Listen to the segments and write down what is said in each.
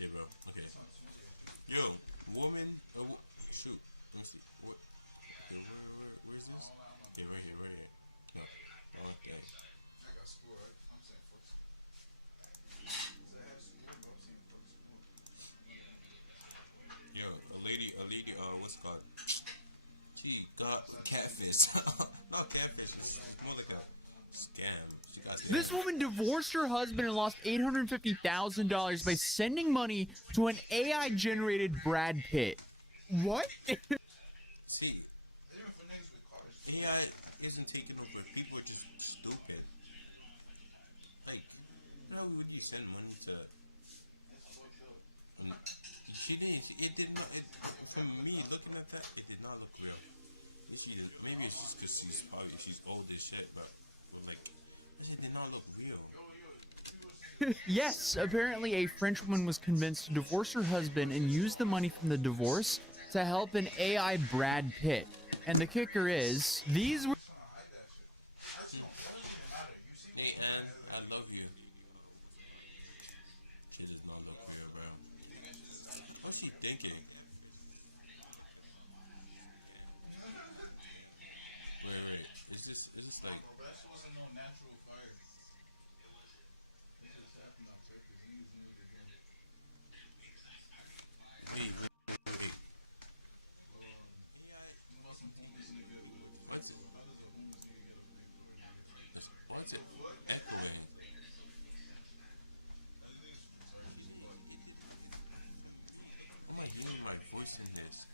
Okay, bro. Okay. Yo, woman. Shoot. Let me see. What? Okay, where's this? Yeah, right here, right here. No, wrong thing. Yo, a lady. What's it called? She got catfish. Not catfish. It's more like a scam. She got This scammed. woman divorced her husband and lost $850,000 by sending money to an AI-generated Brad Pitt. What? See, AI isn't taking over. People are just stupid. Like, you know, would you send money to? And she didn't. It did not. It, from me looking at that, it did not look real. She didn't. Maybe it's just because she's old as shit, but like, that shit did not look real. Yes, apparently a French woman was convinced to divorce her husband and use the money from the divorce to help an AI Brad Pitt. And the kicker is, these were... Hey Anne, I love you. She does not look real, bro. What's she thinking? Wait. Is this like? Wait. What's it? What's it echoing? Am I hearing my voice in this?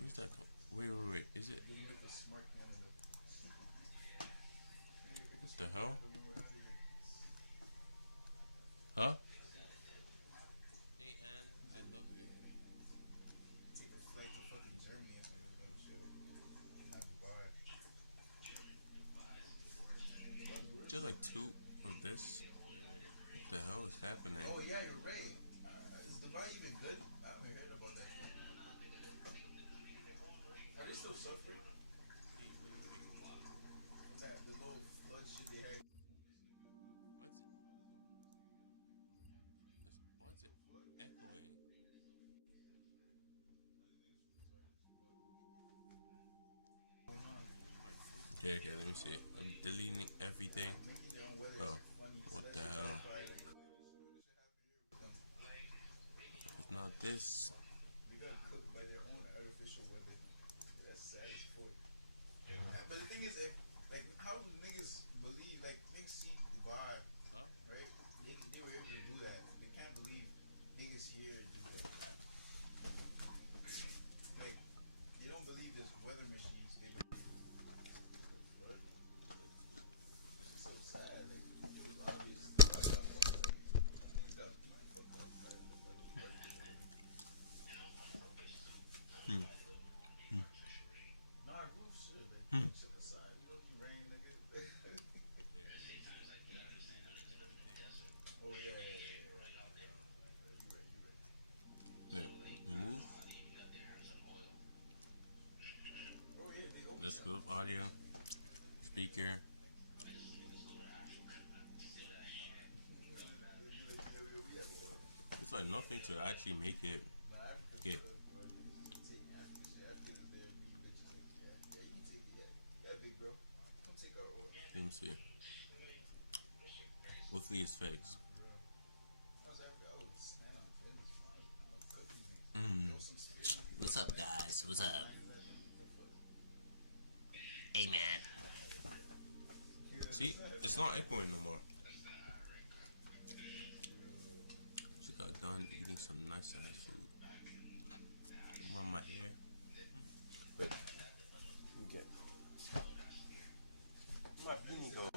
Where's that come? Wait. Is it? What the hell? Huh? Just like two of this. What the hell is happening? Oh yeah, you're right. Is Dubai even good? I haven't heard about that. Are they still suffering? That the little flood shit they had. What's it? Echoing? Okay, let me see. I'm deleting everything. Oh, what the hell? It's not this. They got cooked by their own artificial weather. That's sad as fuck. But the thing is, like, how do niggas believe? Like, niggas see God, huh? Right? They were able to do that. They can't believe niggas here do that. Like, they don't believe there's weather machines. They believe. What? It's so sad. Like, it was obvious. God got more. Like, niggas got beat the fuck up. Right? Nah, roof shit. Like, shit aside. You know, you rain, nigga. Oh, yeah. You right. Move. Let's go audio. Speaker. It's like nothing to actually make it. Yeah. Let me see. Hopefully it's fixed. What's up, guys? What's up? Hey, man. See, it's not echoing no more. She got done eating some nice ass food. Come on, my hair. Wait. Get my beanie going.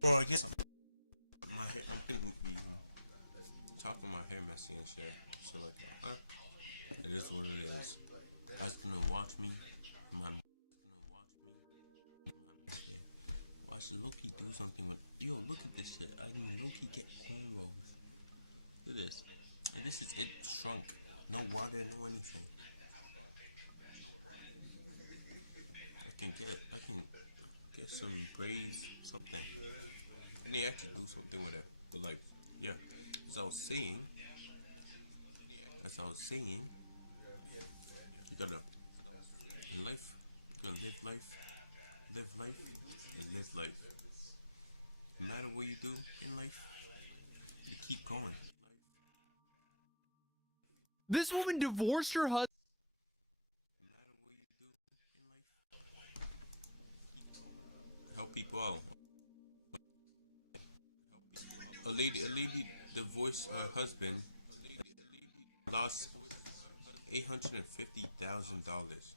Bro, I guess my hair. I'm thinking be talking my hair messy and shit. So like, it is what it is. That's gonna watch me. My I should low-key do something with. Yo, look at this shit. I can low-key get cornrows. Look at this. And this is it shrunk. No water, no anything. I can get some braids, something. I need to actually do something with it. But like, yeah. As I was saying, you gotta, in life, you gotta live life, and live life. No matter what you do in life, you keep going. This woman divorced her husband. No matter what you do in life, help people out. A lady divorced her husband, lost $850,000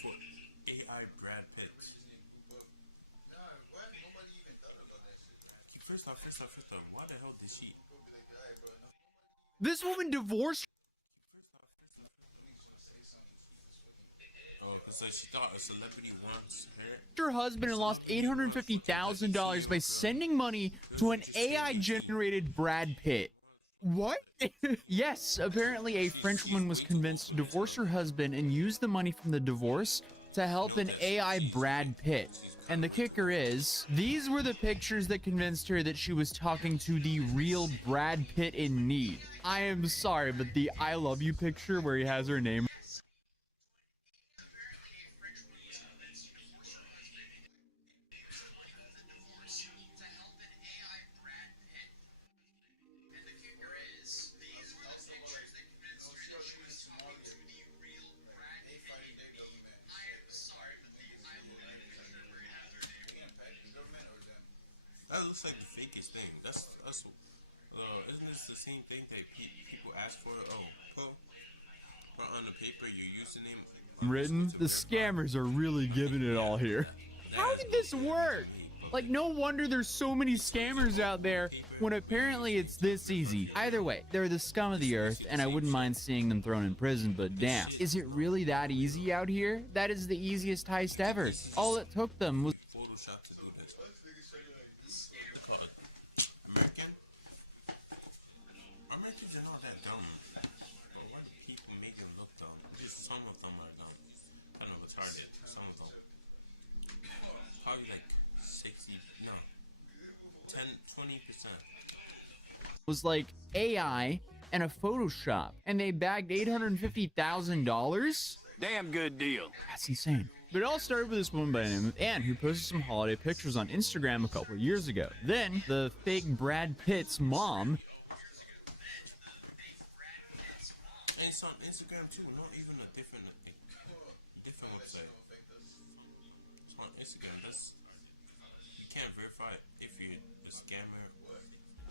for AI Brad Pitt. First off, why the hell did she? This woman divorced. First off. Oh, because like, she thought a celebrity wants her Husband and lost $850,000 by sending money to an AI-generated Brad Pitt. What? Yes, apparently a Frenchwoman was convinced to divorce her husband and use the money from the divorce to help an AI Brad Pitt. And the kicker is, these were the pictures that convinced her that she was talking to the real Brad Pitt in need. I am sorry, but the I love you picture where he has her name. That looks like the fakest thing. That's isn't this the same thing that people ask for? Oh, put on the paper your username Written. The scammers are really giving it all here. How did this work? Like, no wonder there's so many scammers out there when apparently it's this easy. Either way, they're the scum of the earth, and I wouldn't mind seeing them thrown in prison, but damn, is it really that easy out here? That is the easiest heist ever. All it took them was Photoshop to do this. They're called Americans are not that dumb, but why do people make them look dumb? Just some of them are dumb. I don't know, retarded. Some of them. Probably like 20%. Was like AI and a Photoshop, and they bagged $850,000. Damn good deal. That's insane. But it all started with this woman by the name of Anne, who posted some holiday pictures on Instagram a couple of years ago. Then the fake Brad Pitt's mom. And it's on Instagram too, not even a different website. It's on Instagram. You can't verify it if you're a scammer.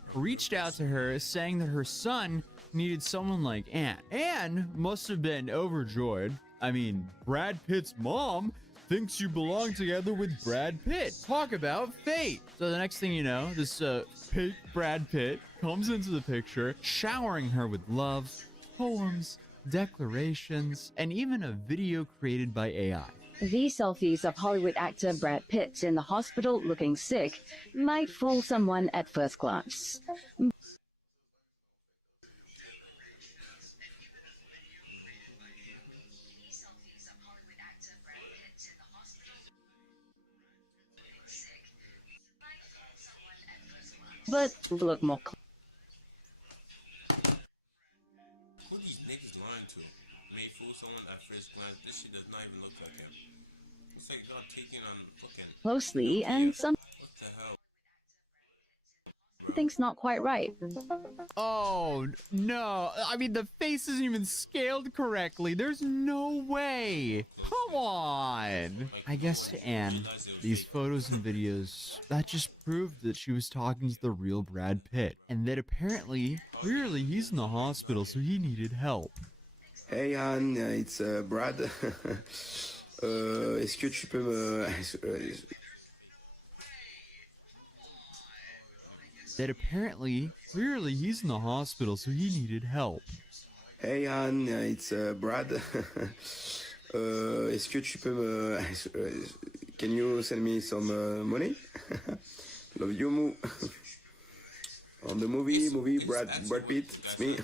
Reached out to her saying that her son needed someone like Anne. Anne must have been overjoyed. I mean, Brad Pitt's mom thinks you belong together with Brad Pitt. Talk about fate. So the next thing you know, this fake Brad Pitt comes into the picture, showering her with love, poems, declarations, and even a video created by AI. These selfies of Hollywood actor Brad Pitt in the hospital looking sick might fool someone at first glance. But look more. Who these niggas lying to? May fool someone at first glance. This shit does not even look like him. It's like y'all taking on fucking Closely Nokia. and some What the hell? Bro. things not quite right. Oh, no. I mean, the face isn't even scaled correctly. There's no way. Come on. Like, I no guess one to Anne, realized it was these fake. photos and videos, that just proved that she was talking to the real Brad Pitt. And that apparently, clearly, he's in the hospital, so he needed help. Hey Anne, it's Brad. Est-ce que tu peux me... That apparently, clearly, he's in the hospital, so he needed help. Hey Anne, it's Brad. Est-ce que tu peux me... Can you send me some money? Love you, Moo. On the movie, Brad Pitt, it's me.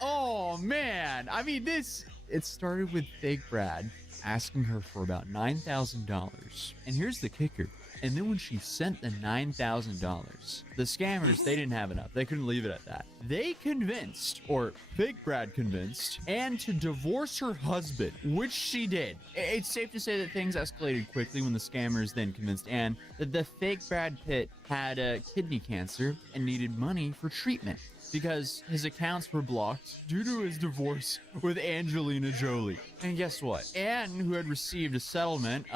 Oh man, I mean it started with fake Brad asking her for about $9,000. And here's the kicker. And then when she sent the $9,000, the scammers, they didn't have enough. They couldn't leave it at that. They convinced, or fake Brad convinced, Anne to divorce her husband, which she did. It's safe to say that things escalated quickly when the scammers then convinced Anne that the fake Brad Pitt had kidney cancer and needed money for treatment because his accounts were blocked due to his divorce with Angelina Jolie. And guess what? Anne, who had received a settlement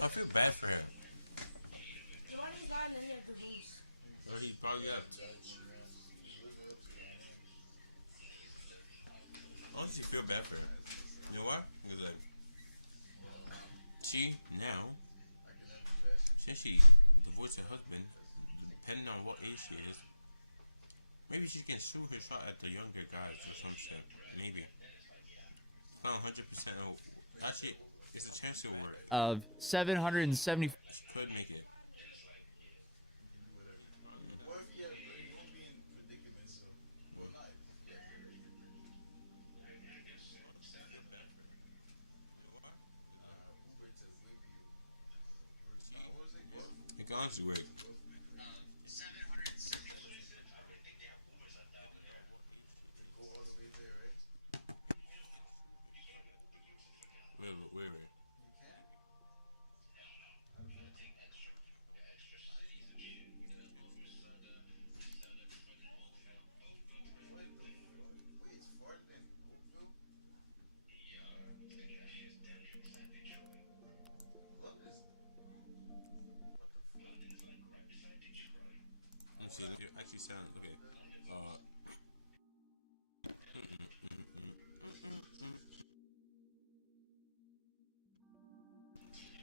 I feel bad for her. Giovanni's not in any of the rooms. Well, he probably left. I honestly feel bad for her. You know why? Because like, she now, since she divorced her husband, depending on what age she is, maybe she can sue her shot at the younger guys or some shit. Maybe. It's not 100%. Actually, it's a chance it'll work. of 770. She could make it. What if you don't be in predicament, so well not. Uber to flip you. What was it? It can honestly work. Go all the way there, right? Wait. You can. What the fuck? Wait, it's farther than Oakville? What is? What the fuck? Let me see. It actually sounds okay.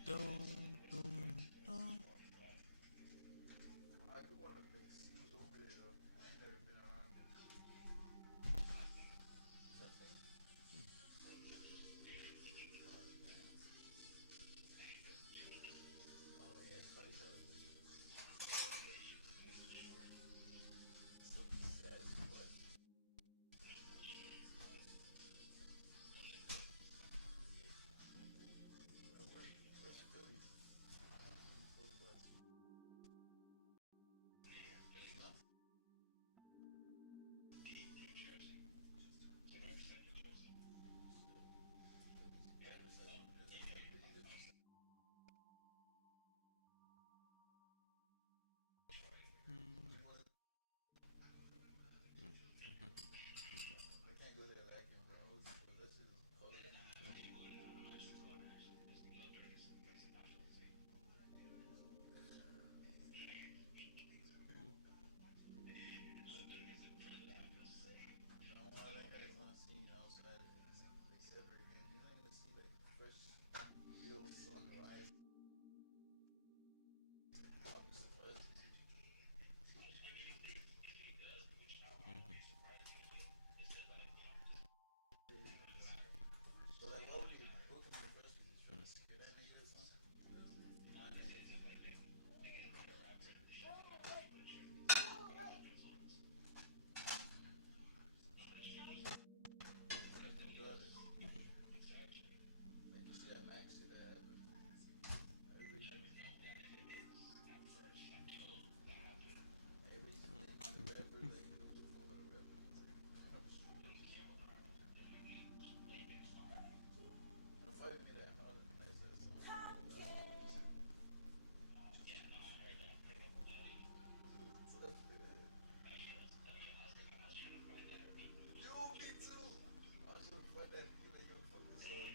I do want to see who's over there though. I ain't never been around there. Nothing? Oh yeah, Cuddy's other thing. Still sad, but where's Philly? I can't go there lacking, bro. That shit is cold. I don't want that guy's not seeing you outside except for again. You're not gonna see like fresh, real sunrise. I'll be surprised. But like, why would they book him in the first place? Trying to scare that nigga or something? Like you see that Max shit that happened. Every rapper, like, it was a fuck about a rapper. If I didn't hear that, I would have nice that song. Yo, me too. I just fuck that beat that you fuck this song.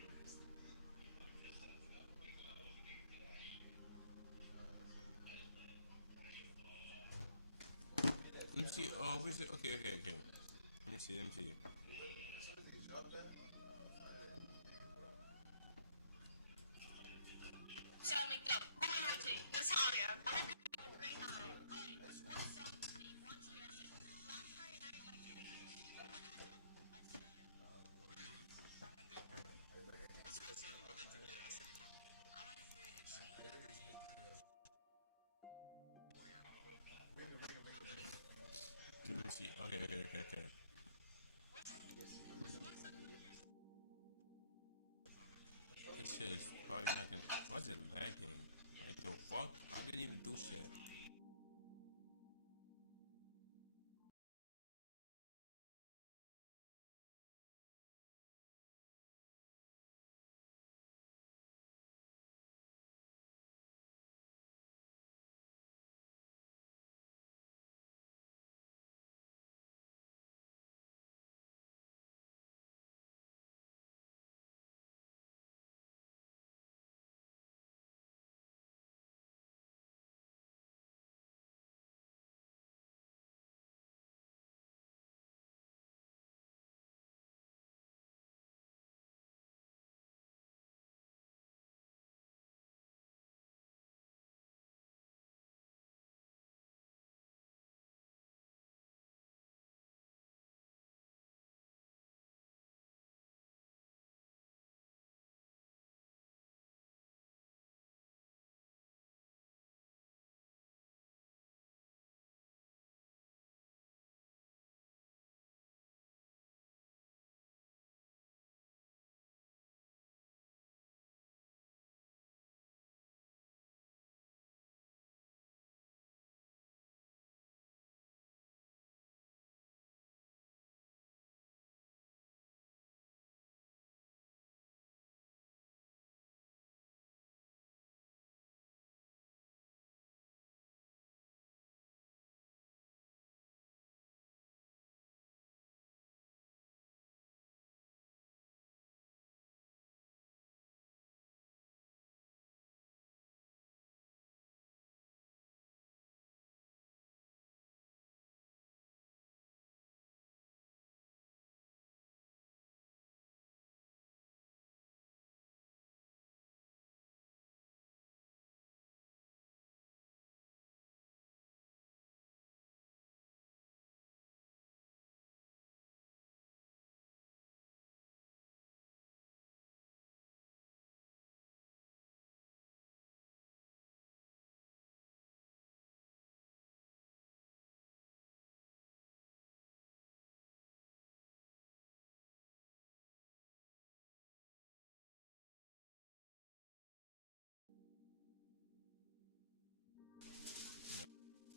Let me see. Oh, where's it? Okay. Let me see. That shit is probably not gonna. Why is it lagging? Like the fuck? I didn't even do shit.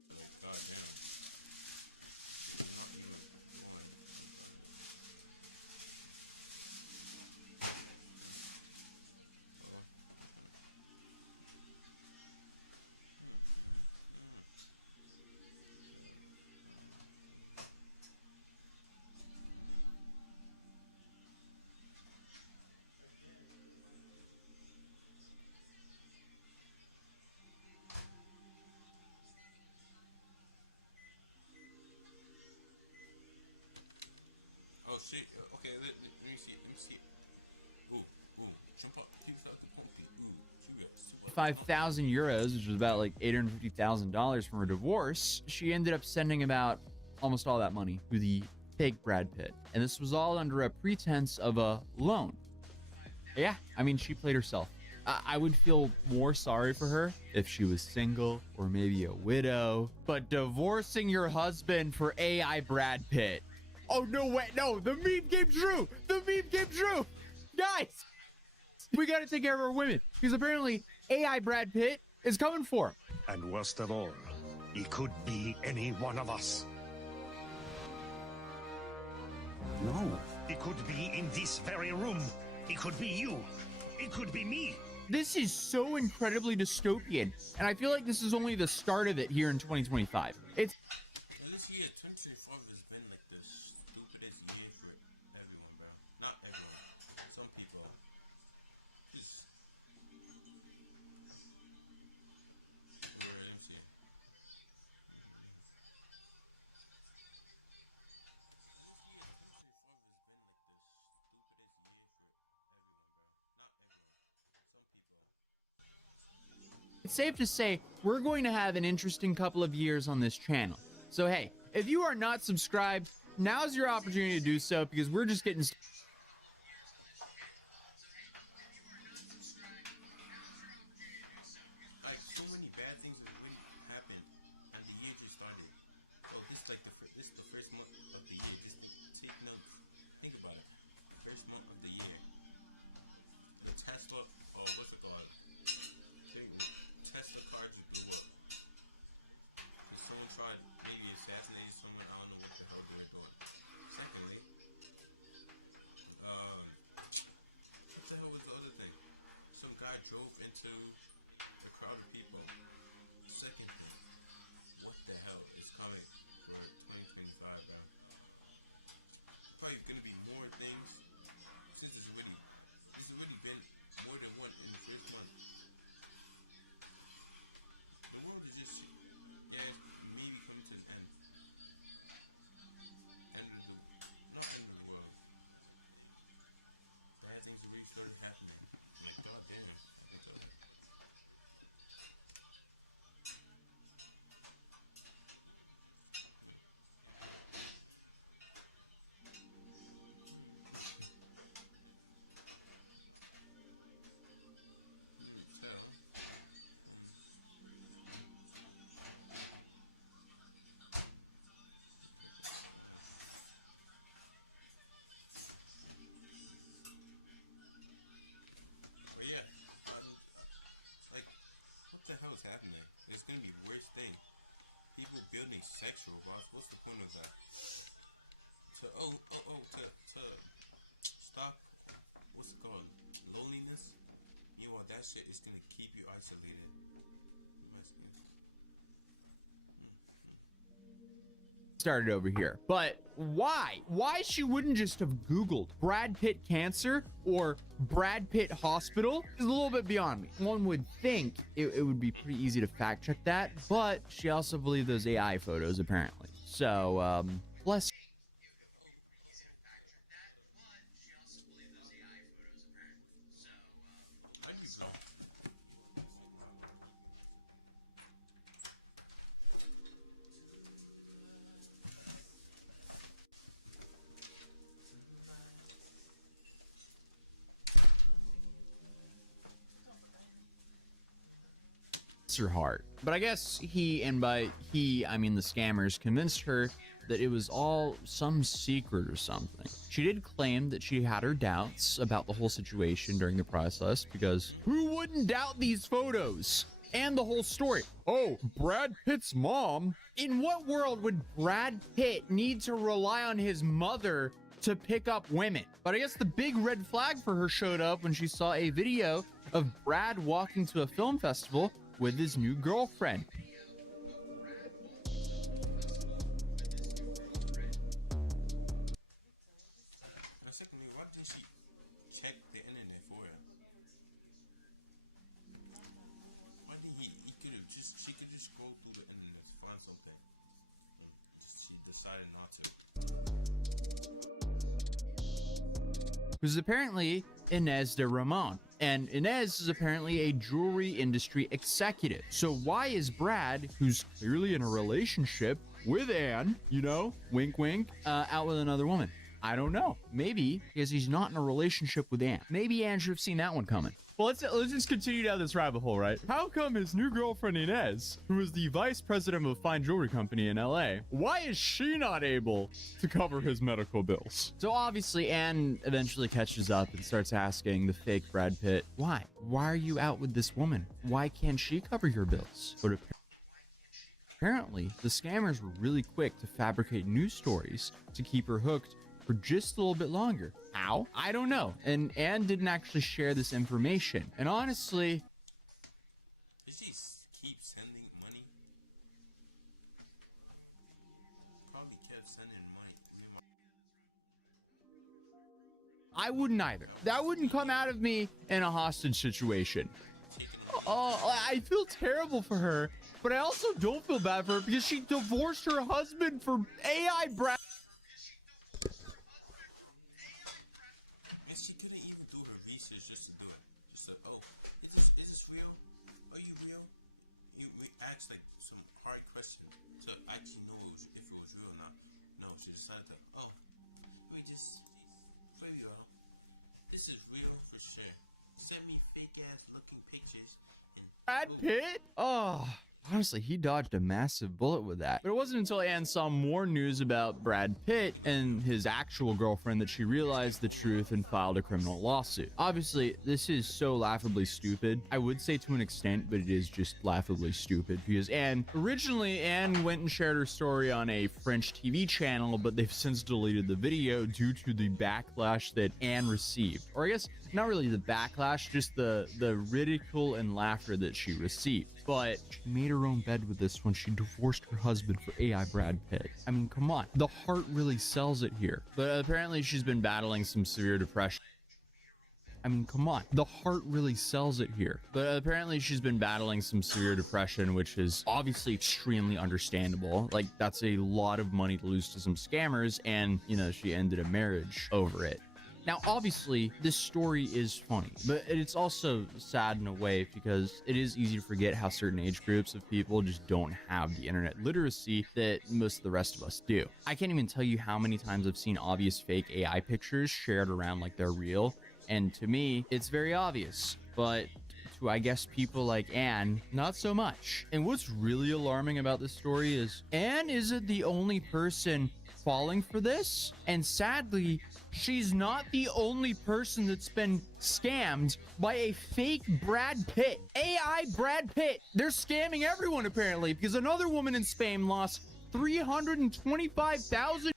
Like goddamn, it's not even going. Oh. Oh shit. Okay, let me see. Let me see. Ooh, ooh. Jump up. He felt the pumpy. Ooh, she got super. 5,000 euros, which was about like $850,000 from her divorce. She ended up sending about almost all that money to the fake Brad Pitt. And this was all under a pretense of a loan. Yeah, I mean, she played herself. I would feel more sorry for her if she was single or maybe a widow. But divorcing your husband for AI Brad Pitt. Oh, no way. No, the meme came true. The meme came true. Guys, we got to take care of our women because apparently AI Brad Pitt is coming for him. And worst of all, he could be any one of us. No. He could be in this very room. He could be you. It could be me. This is so incredibly dystopian, and I feel like this is only the start of it here in 2025. It's And this year, 2025 has been like the stupidest year for everyone, bro. Not everyone. Some people. Just. Wait, let me see. This year, 2025 has been like the stupidest year for everyone, bro. Not everyone. Some people. safe to say we're going to have an interesting couple of years on this channel. So hey, if you are not subscribed, now's your opportunity to do so because we're just getting like so many bad things have already happened, and the year just started. So this is like this is the first month of the year. Just take notes. Think about it. First month of the year. The Tesla, what's it called? I think Tesla car just blew up. Because someone tried maybe assassinating someone. I don't know what the hell they were doing. Secondly, what the hell was the other thing? Some guy drove into a crowd of people. Second thing, what the hell is coming for 2025, bro? Probably gonna be more things since it's already been more than one in the first month. The world is just, yeah, it's maybe coming to an end. Not end of the world. Bad things already started happening. Like, goddamn, I can tell. But yeah, like, what the hell is happening? It's gonna be worst thing. People building sex robots. What's the point of that? To stop. What's it called? Loneliness. Meanwhile, that shit is gonna keep you isolated. My skin. Started over here, but why she wouldn't just have googled Brad Pitt cancer or Brad Pitt hospital is a little bit beyond me. One would think it would be pretty easy to fact check that, but she also believed those AI photos apparently. So bless. How do you know? Her heart. But I guess he, and by he I mean the scammers, convinced her that it was all some secret or something. She did claim that she had her doubts about the whole situation during the process, because who wouldn't doubt these photos and the whole story? Oh, Brad Pitt's mom? In what world would Brad Pitt need to rely on his mother to pick up women? But I guess the big red flag for her showed up when she saw a video of Brad walking to a film festival with his new girlfriend. And secondly, why didn't she check the internet for her? Why didn't he could have just, she could just scroll through the internet to find something. And she decided not to. Who's apparently Inez de Ramon. And Inez is apparently a jewelry industry executive. So why is Brad, who's clearly in a relationship with Anne, you know, wink wink, out with another woman? I don't know. Maybe because he's not in a relationship with Anne. Maybe Anne should have seen that one coming. Well, let's just continue down this rabbit hole, right? How come his new girlfriend Inez, who is the vice president of a fine jewelry company in LA, why is she not able to cover his medical bills? So obviously Anne eventually catches up and starts asking the fake Brad Pitt, why? Why are you out with this woman? Why can't she cover your bills? But apparently the scammers were really quick to fabricate news stories to keep her hooked for just a little bit longer. How? I don't know. And Anne didn't actually share this information. And honestly, did she keep sending money? Probably kept sending money. I wouldn't either. That wouldn't come out of me in a hostage situation. Taking the money. Oh, I feel terrible for her, but I also don't feel bad for her because she divorced her husband for AI Brad. And she couldn't even do her research just to do it. Just to, oh, is this real? Are you real? We asked like some hard questions to actually know if it was real or not. No, she decided to, oh, let me just, for you all, this is real for sure. Send me fake ass looking pictures and Brad Pitt? Oh, Honestly, he dodged a massive bullet with that. But it wasn't until Anne saw more news about Brad Pitt and his actual girlfriend that she realized the truth and filed a criminal lawsuit. Obviously, this is so laughably stupid. I would say to an extent, but it is just laughably stupid because originally Anne went and shared her story on a French TV channel, but they've since deleted the video due to the backlash that Anne received. Or I guess not really the backlash, just the ridicule and laughter that she received. But she made her own bed with this when she divorced her husband for AI Brad Pitt. I mean, come on. The heart really sells it here. But apparently she's been battling some severe depression. I mean, come on. The heart really sells it here. But apparently she's been battling some severe depression, which is obviously extremely understandable. Like, that's a lot of money to lose to some scammers, and, you know, she ended a marriage over it. Now, obviously, this story is funny, but it's also sad in a way because it is easy to forget how certain age groups of people just don't have the internet literacy that most of the rest of us do. I can't even tell you how many times I've seen obvious fake AI pictures shared around like they're real, and to me, it's very obvious, but to, I guess, people like Anne, not so much. And what's really alarming about this story is Anne isn't the only person falling for this, and sadly, she's not the only person that's been scammed by a fake Brad Pitt. AI Brad Pitt. They're scamming everyone apparently because another woman in Spain lost $325,000.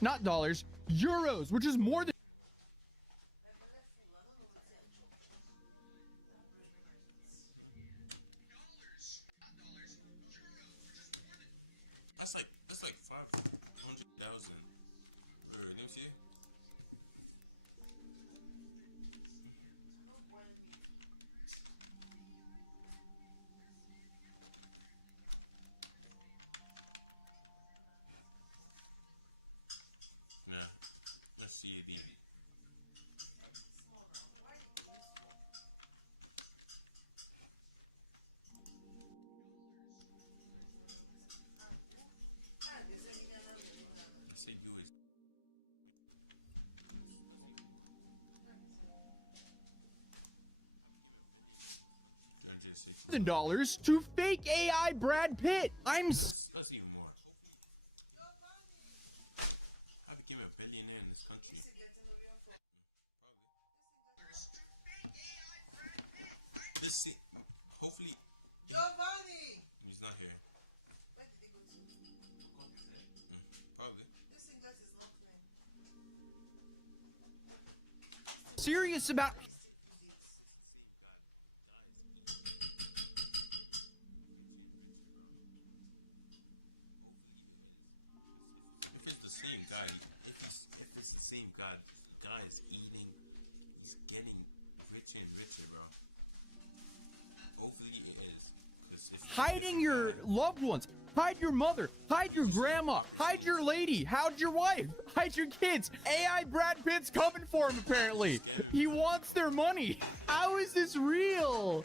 Not dollars, euros, which is more than that's like 500,000. Let me see. Yeah, let's see the. Let's say US. $360 to fake AI Brad Pitt. That's even more. I became a billionaire in this country. This hopefully Giovanni! He's not here. Where did he go to? Probably. This singlet is not clean. Serious about If it's the same guy, if it's the same guy is eating, he's getting richer and richer, bro. Hopefully it is, because if it's hiding your loved ones, hide your mother, hide your grandma, hide your lady, hide your wife, hide your kids. AI Brad Pitt's coming for him apparently. He wants their money. How is this real?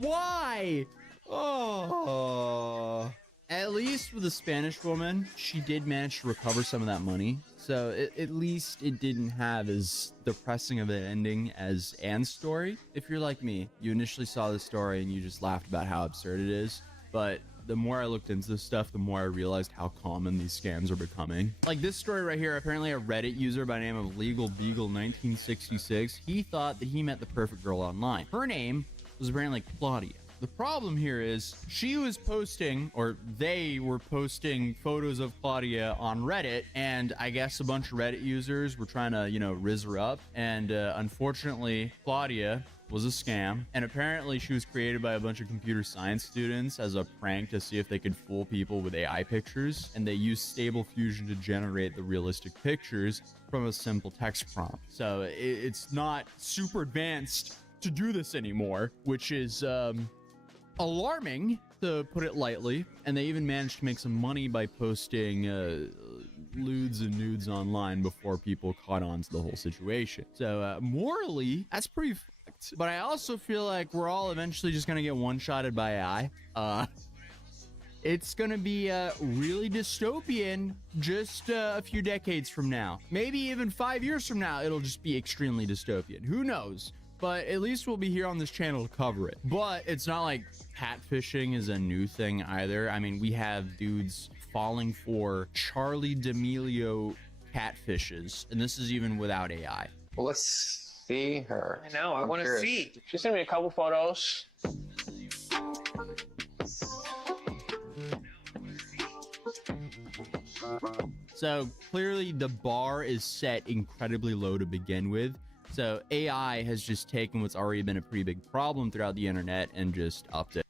Why? Oh. At least with the Spanish woman, she did manage to recover some of that money. So at least it didn't have as depressing of an ending as Anne's story. If you're like me, you initially saw the story and you just laughed about how absurd it is. But the more I looked into this stuff, the more I realized how common these scams are becoming. Like this story right here, apparently a Reddit user by the name of Legal Beagle 1966, he thought that he met the perfect girl online. Her name was apparently Claudia. The problem here is she was posting, or they were posting photos of Claudia on Reddit, and I guess a bunch of Reddit users were trying to, you know, rizz her up. And unfortunately, Claudia was a scam, and apparently she was created by a bunch of computer science students as a prank to see if they could fool people with AI pictures, and they used Stable Diffusion to generate the realistic pictures from a simple text prompt. So it's not super advanced to do this anymore, which is alarming, to put it lightly. And they even managed to make some money by posting lewds and nudes online before people caught on to the whole situation. So morally, that's pretty fucked. But I also feel like we're all eventually just gonna get one-shotted by AI. It's gonna be really dystopian just a few decades from now. Maybe even 5 years from now, it'll just be extremely dystopian. Who knows? But at least we'll be here on this channel to cover it. But it's not like catfishing is a new thing either. I mean, we have dudes falling for Charlie D'Amelio catfishes, and this is even without AI. Well, let's see her. I know, I want to curious. see. She sent me a couple photos. So clearly the bar is set incredibly low to begin with. So AI has just taken what's already been a pretty big problem throughout the internet and just upped it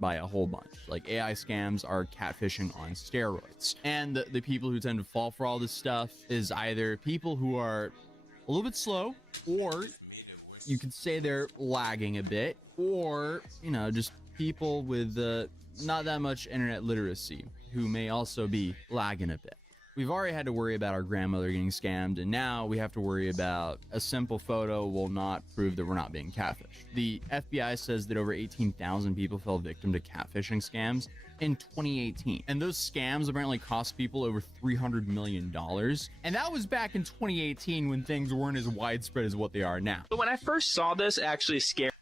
by a whole bunch. Like, AI scams are catfishing on steroids. And the people who tend to fall for all this stuff is either people who are a little bit slow, or you could say they're lagging a bit, or, you know, just people with not that much internet literacy who may also be lagging a bit. We've already had to worry about our grandmother getting scammed, and now we have to worry about a simple photo will not prove that we're not being catfished. The FBI says that over 18,000 people fell victim to catfishing scams in 2018. And those scams apparently cost people over $300 million. And that was back in 2018 when things weren't as widespread as what they are now. But when I first saw this, it actually scared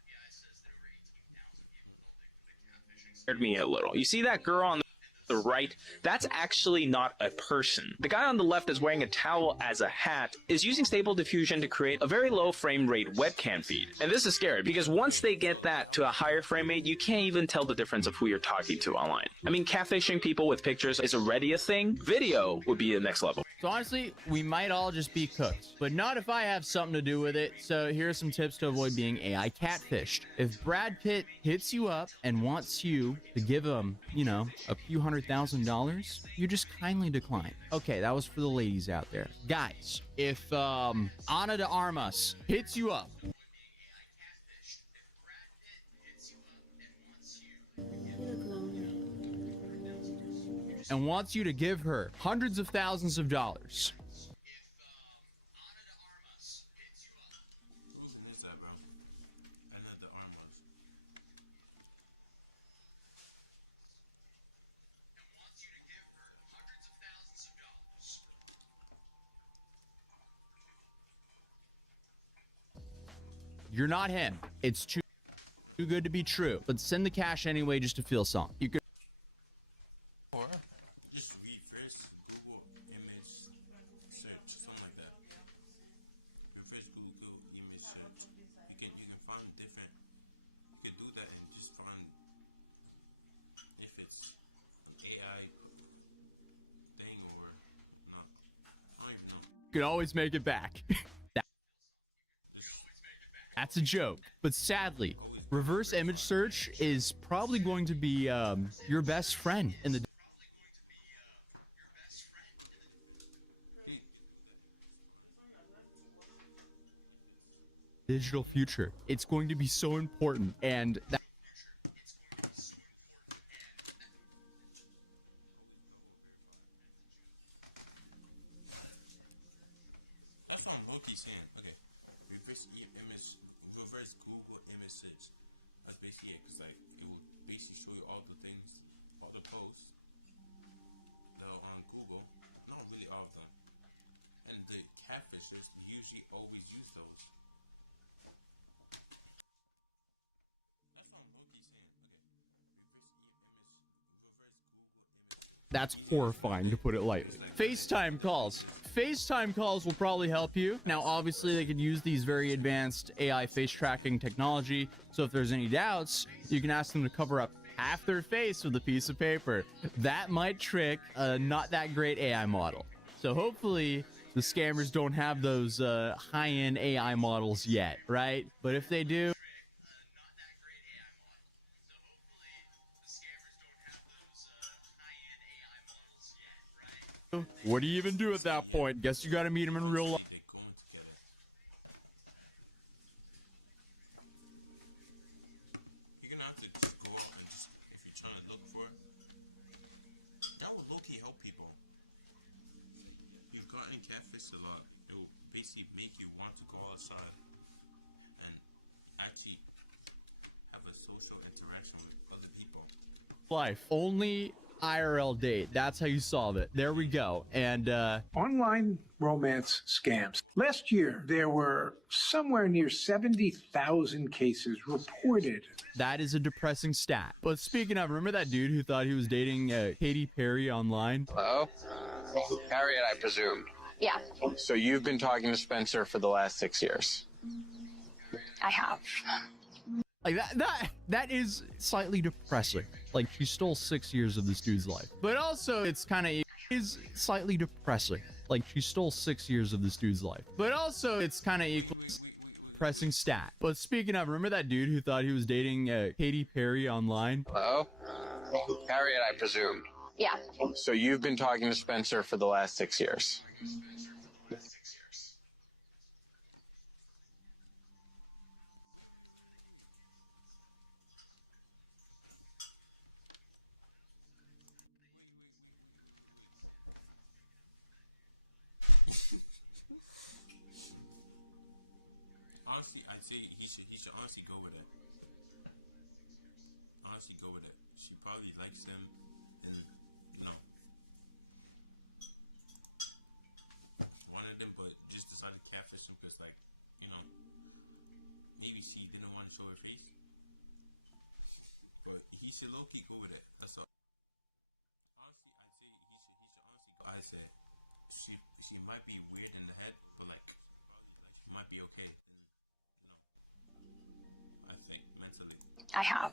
me a little. You see that girl on the right, that's actually not a person. The guy on the left is wearing a towel as a hat, is using Stable Diffusion to create a very low frame rate webcam feed. And this is scary because once they get that to a higher frame rate, you can't even tell the difference of who you're talking to online. I mean, catfishing people with pictures is already a thing. Video would be the next level. So honestly, we might all just be cooked, but not if I have something to do with it. So here are some tips to avoid being AI catfished. If Brad Pitt hits you up and wants you to give him, you know, a few $100,000, you just kindly decline. Okay, that was for the ladies out there. Guys, if Ana de Armas hits you up and wants you to give her hundreds of thousands of dollars. Who even is that, bro? Ana de Armas. You're not him. It's too good to be true. But send the cash anyway just to feel something. You could, or just reverse Google image search, something like that. Reverse Google image search. You can find different. You could do that and just find if it's an AI thing or not. I don't even know. you can always make it back. That's a joke. But sadly, reverse image search is probably going to be your best friend in the digital future. It's going to be so important, and that's what I'm low-key saying. Okay. Reverse Google image search. That's basically it, because like it will basically show you all the things, all the posts that are on Google. Not really all of them. And the catfishers usually always use those. That's what I'm low-key saying. Okay. Reverse Google image search. that's horrifying, to put it lightly. FaceTime calls. FaceTime calls will probably help you. Now, obviously, they could use these very advanced AI face tracking technology. So if there's any doubts, you can ask them to cover up half their face with a piece of paper. That might trick a not that great AI model. So hopefully the scammers don't have those high-end AI models yet, right? But if they do, what do you even do at that point? Guess you gotta meet him in real life. They're going together. You're gonna have to just go out and just, if you're trying to look for it, that will low-key help people. You've gotten catfished a lot. It will basically make you want to go outside and actually have a social interaction with other people. life. Only IRL date. That's how you solve it. There we go. And Online romance scams. Last year, there were somewhere near 70,000 cases reported. that is a depressing stat. But speaking of, remember that dude who thought he was dating Katy Perry online? Hello? Harriet, I presume. Yeah, So you've been talking to Spencer for the last 6 years. I have. Like that is slightly depressing. Like she stole 6 years of this dude's life. But also it's kind of is slightly depressing. Like she stole 6 years of this dude's life. But also it's kind of depressing stat. But speaking of, remember that dude who thought he was dating Katy Perry online? Hello? Harriet, I presume. Yeah, So you've been talking to Spencer for the last 6 years. Honestly, I'd say he should honestly go with it. Honestly, go with it. She probably likes them, and you know, wanted them, but just decided to catfish him because, like, you know, maybe she didn't want to show her face. But he should low key go with it. That's all. Honestly, I'd say he should honestly go. I said she might be weird in the head, but like she might be okay. And you know, I think mentally. I have.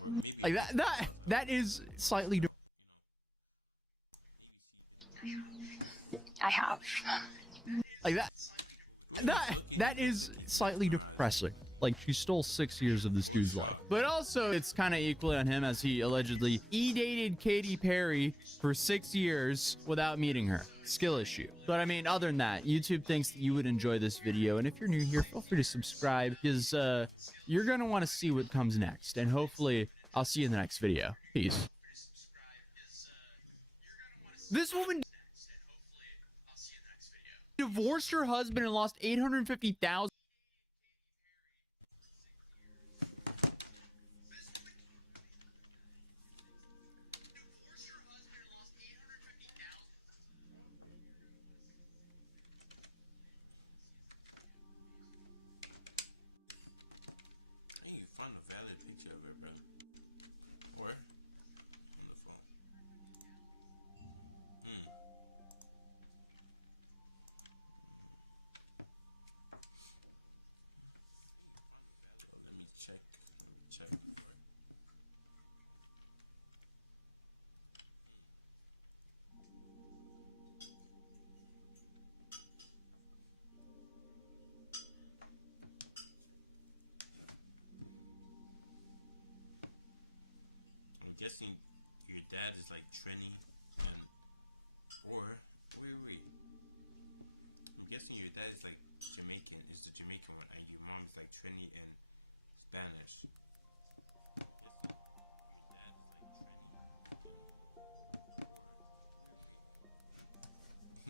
Or maybe Like that is slightly I have. like that is slightly depressing. Like she stole 6 years of this dude's life. But also it's kind of equally on him as he allegedly dated Katy Perry for 6 years without meeting her. Skill issue. But I mean, other than that, YouTube thinks that you would enjoy this video, and if you're new here, feel free to subscribe because you're gonna want to see what comes next, and hopefully I'll see you in the next video. Peace. This woman divorced her husband and lost $850,000. I need to find a valid picture of her, bro. Or on the phone. So let me check. I'm guessing your dad is like Trini and or wait. I'm guessing your dad is like Jamaican, is the Jamaican one, and your mom is like Trini and Spanish.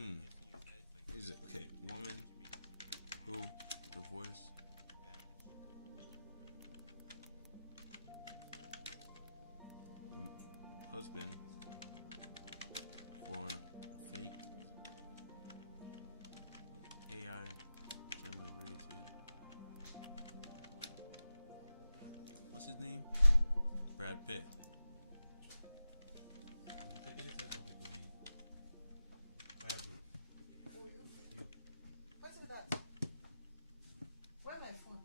I'm guessing your dad is like Trini and or is it okay? Woman who divorced husband for fake AI generated. What's his name? Brad Pitt. Where's my phone?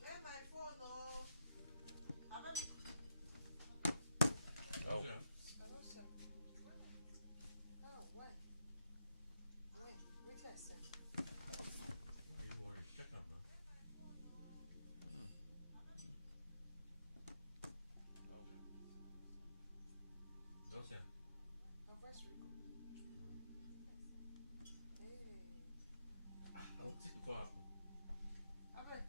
Where's my phone? No. Oh. Hello, sir. Oh, when? Wait a second. You worry. Check out, man. Anniversary. Hey. I'll take the call after. Abe,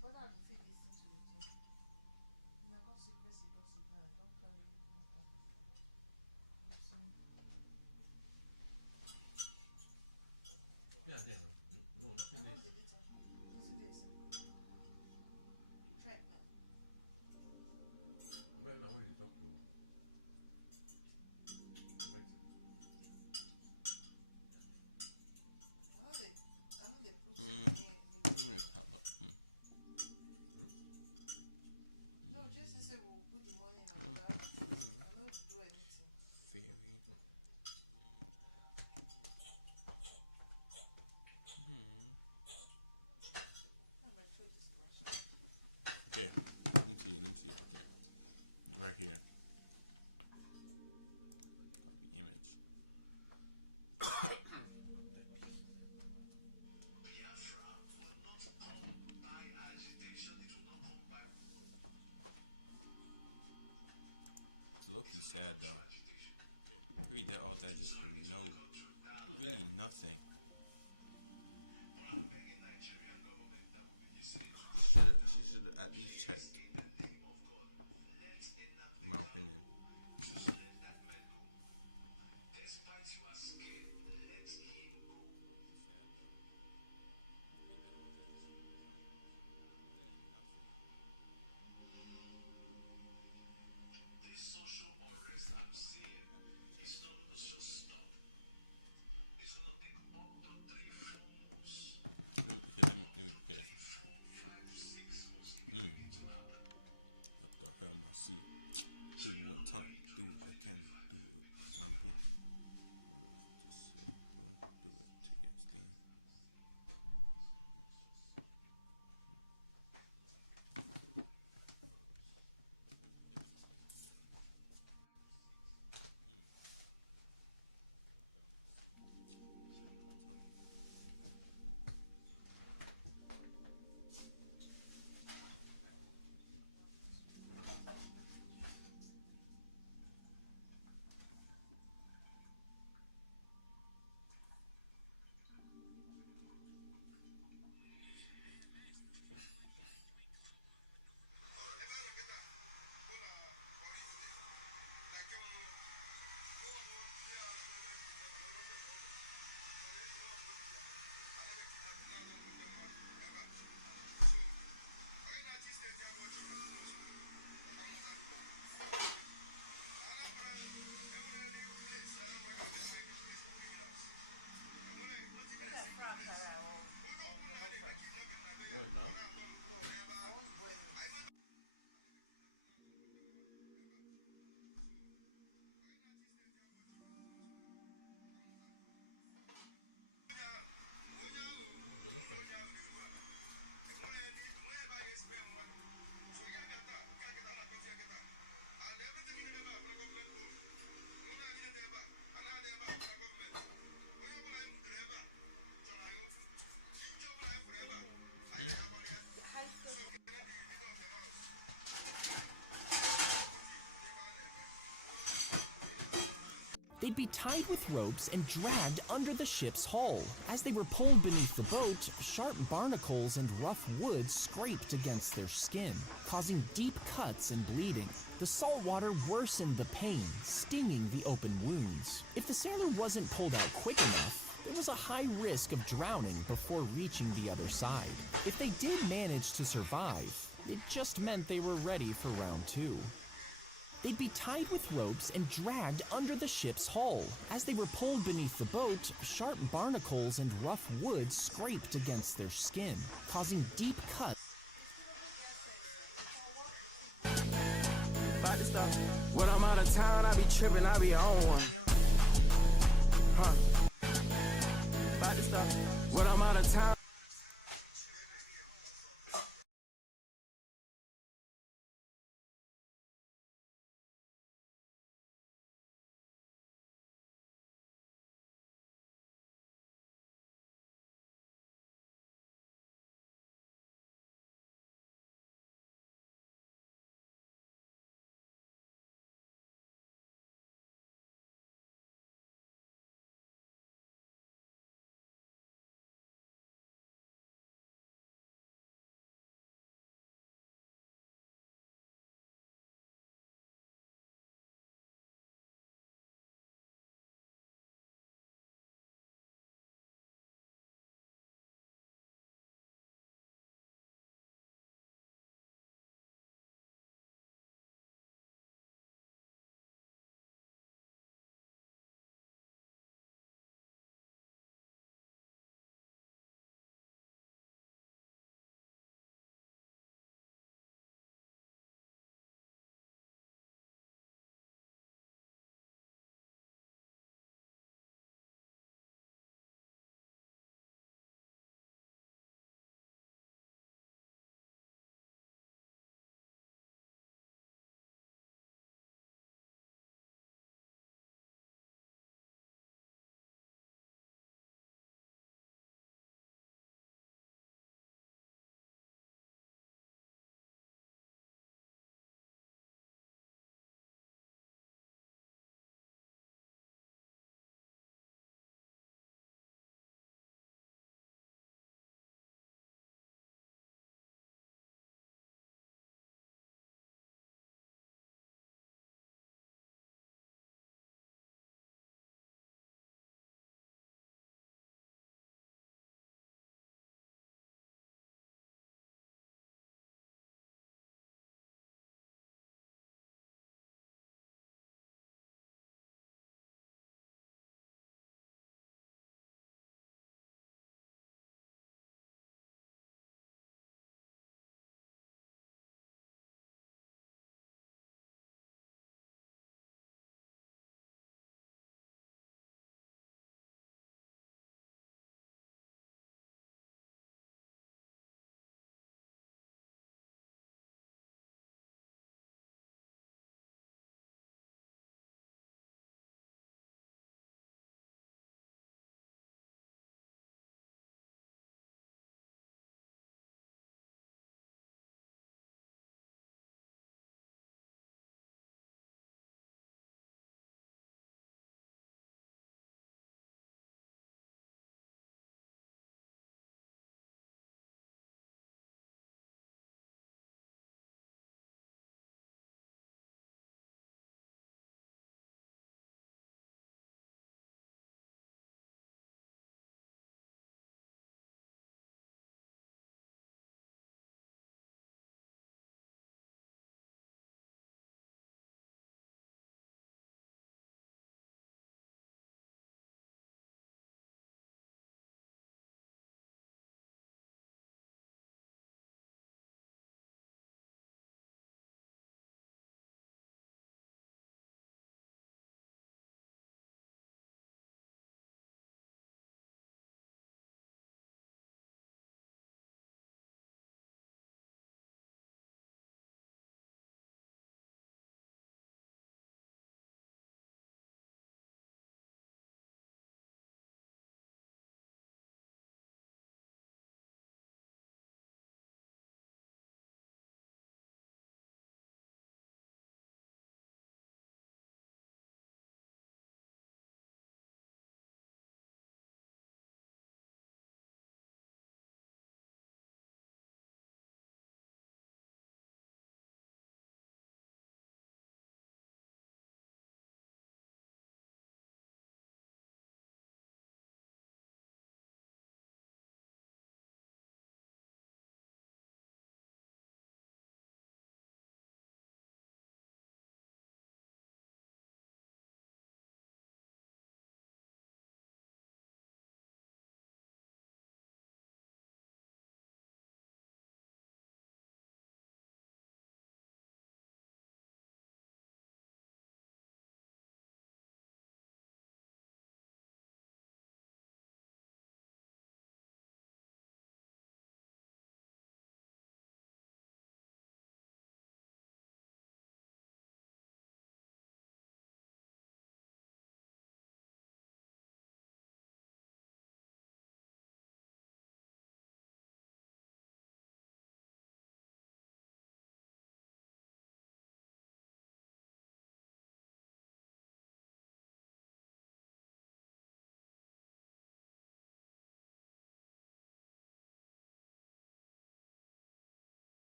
what are the fake listening to the thing? I got sick, now. Don't carry it. Yeah, no, nothing is. Isn't this? Okay, let me see it. Okay, right here. Copy image. It's low-key sad though. Read that all that just for no, really nothing. She should have at least checked. In my opinion. What the hell am I seeing? Do it one time, do it again, do it. I'm here. Just do it to get stand. They'd be tied with ropes and dragged under the ship's hull. As they were pulled beneath the boat, sharp barnacles and rough wood scraped against their skin, causing deep cuts and bleeding. The salt water worsened the pain, stinging the open wounds. If the sailor wasn't pulled out quick enough, there was a high risk of drowning before reaching the other side. If they did manage to survive, it just meant they were ready for round 2. They'd be tied with ropes and dragged under the ship's hull. As they were pulled beneath the boat, sharp barnacles and rough wood scraped against their skin, causing deep cuts. When I'm out of town, I be tripping, I be on one. When I'm out of town.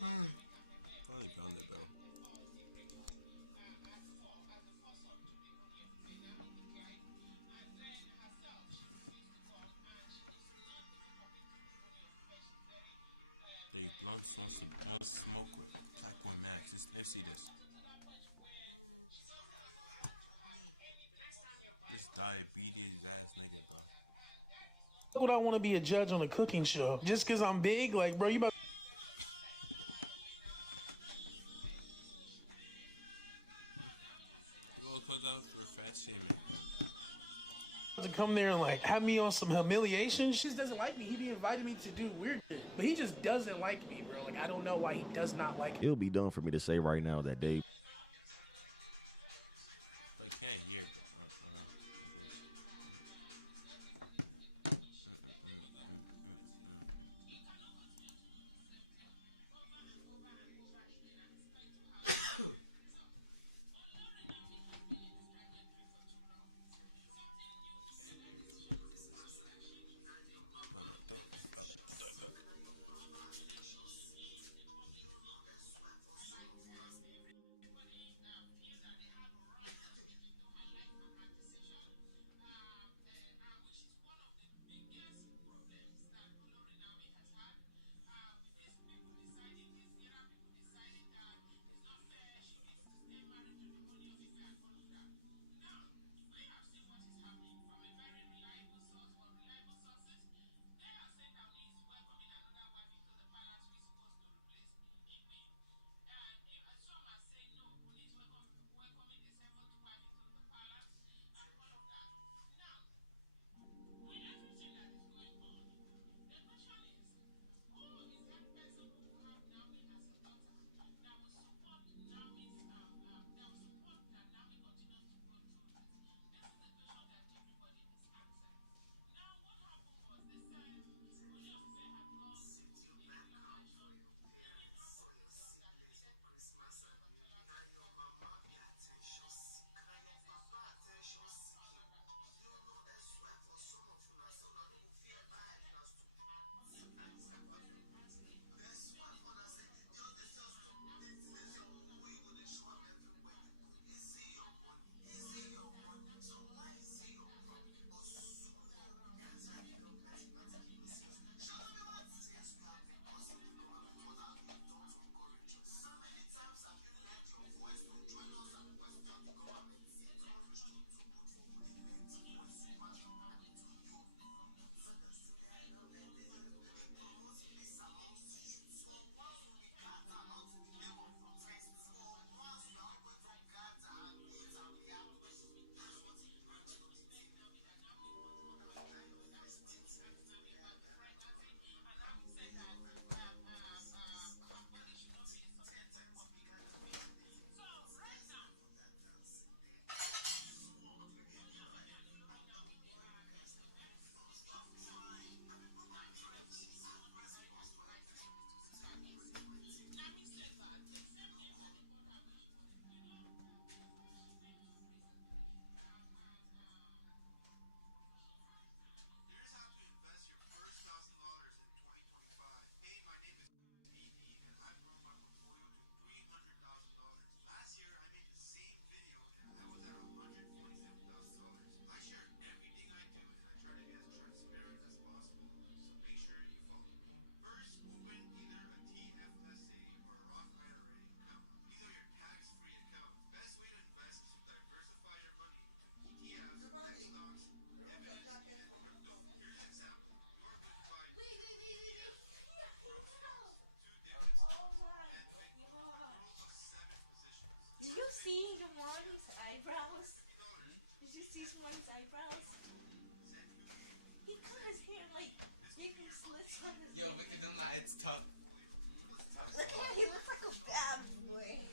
Finally found it, bro. The blunts wants to smoke with Black Boy Max. Let's see this. This diabetes ass nigga, bro. Why would I want to be a judge on a cooking show? Just because I'm big? Like, bro, you about Cause out for fat shaming. to come there and like have me on some humiliation? She just doesn't like me. He be inviting me to do weird shit, but he just doesn't like me, bro. Like, I don't know why he does not like me. It'll be dumb for me to say right now that Dave. But you can't hear, but Did you see Shmoney's eyebrows? Did you see Shmoney's eyebrows? He cut his hair like big slits on his Yo, Victor, don't lie, it's tough. Look at him, he looks like a bad boy.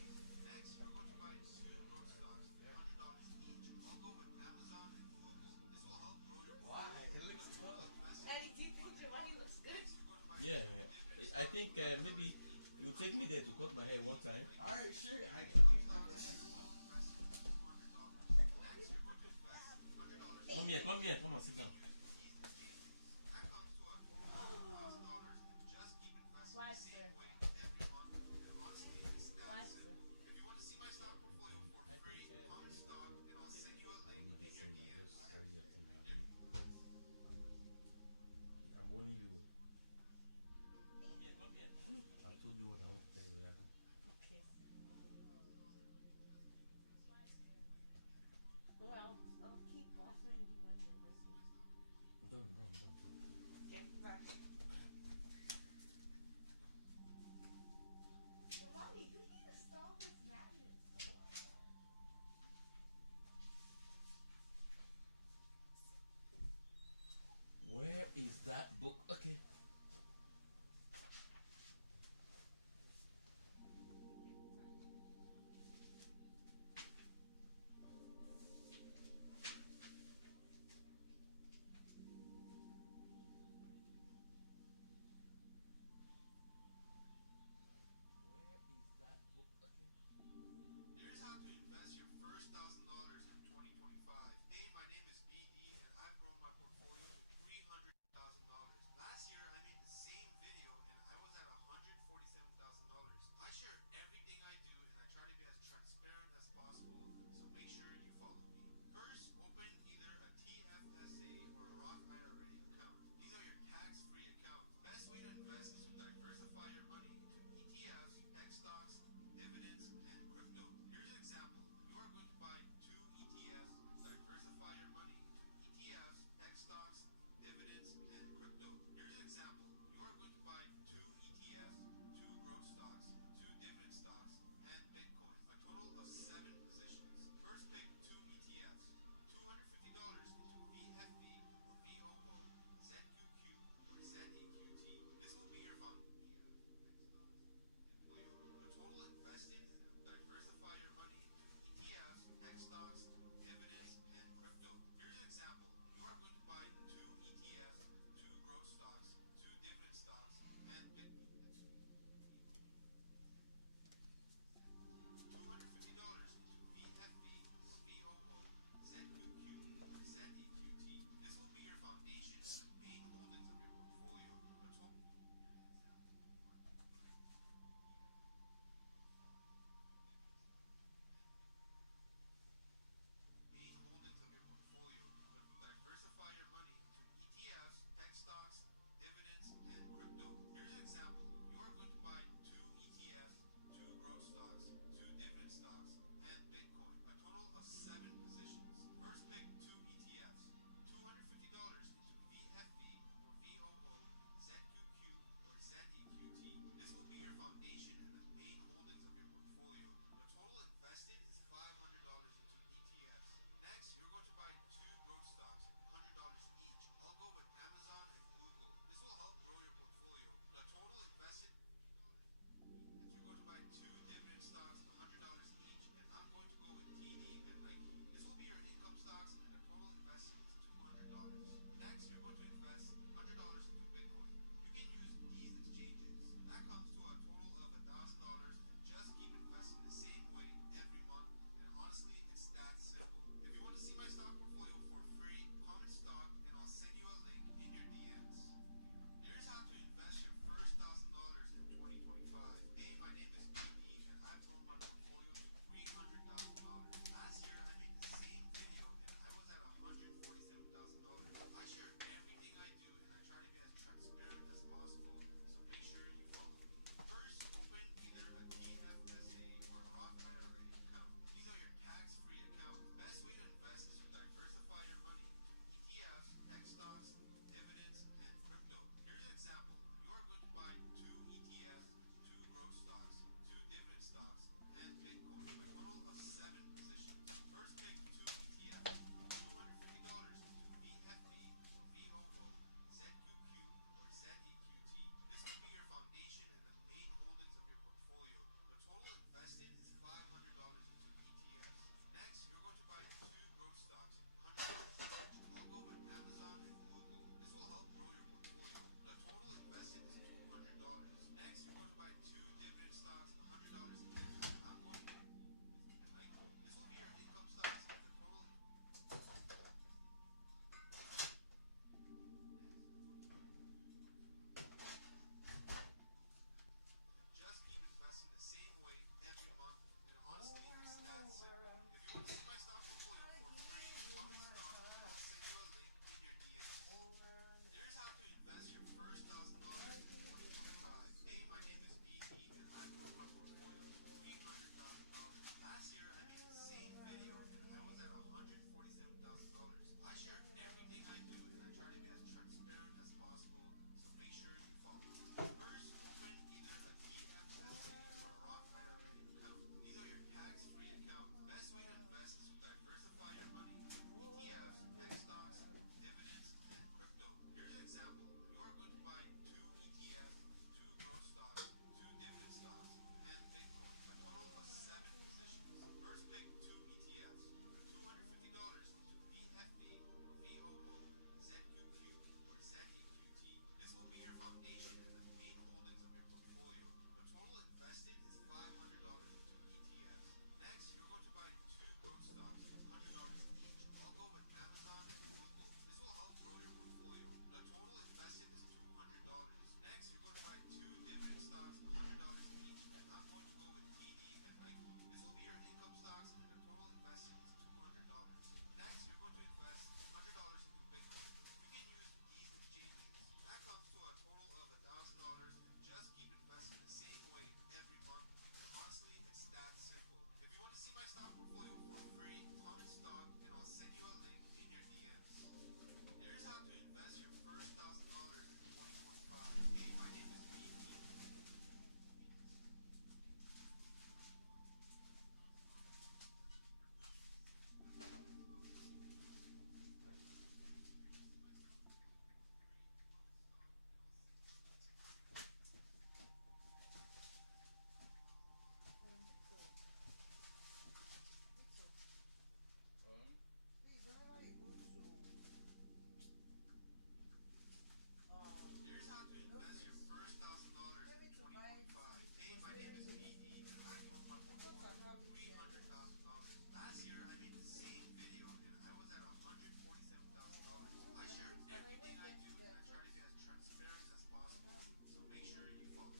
Why? It looks tough. Daddy, do you think Giovanni looks good? Yeah, I think maybe you take me there to cut my hair one time. Alright, sure. Come here, come on, sit down. Why, sir? done. Okay, bye. Somebody, you need to stop this madness. Where is that book